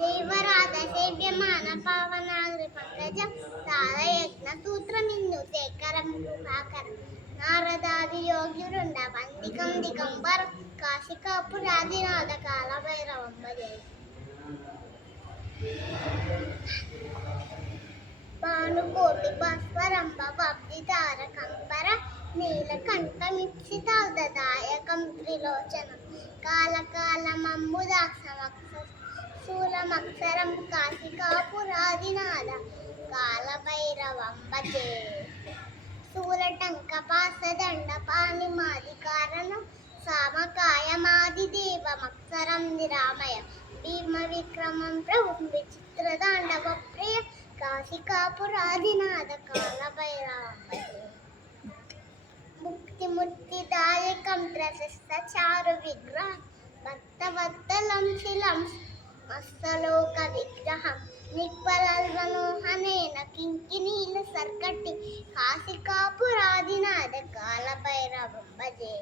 దేవరాధ సేవ్యమాన పావనాగ్రి పంకజ సారయజ్ఞ సూత్రమిందు శేఖరం కృపాకరం నారదాది యోగి వృంద వందికం దిగంబర కాశికాపురాదినాథ కాలభైరవం భజే భానుకోటి భాస్వరంబ వబ్దితార కంపర నీలకంఠమిప్సితాదదాయకం త్రిలోచనం కాలకాలమంబుదాక్షమక్షూలమక్షరం కాశికాపురాదినాథ కాలభైరవం భజే శూలటంకపాసదండ పాణిమాది కారణం సామకాయమాదిదేవమక్షరం నిరామయ భీమ విక్రమం ప్రభుం విచిత్రదాండవ ప్రియ కాశికాపురాదినాథ కాలభైరవం భజే ముక్తిముక్తిదాయకం ప్రశస్త చారు విగ్రహం భక్తవత్సలం శిలం మస్తలోక విగ్రహం నిప్పలల్వనోహనేన కింకినీల సర్కటి కాశికాపురాదినాథ కాలభైరవం భజే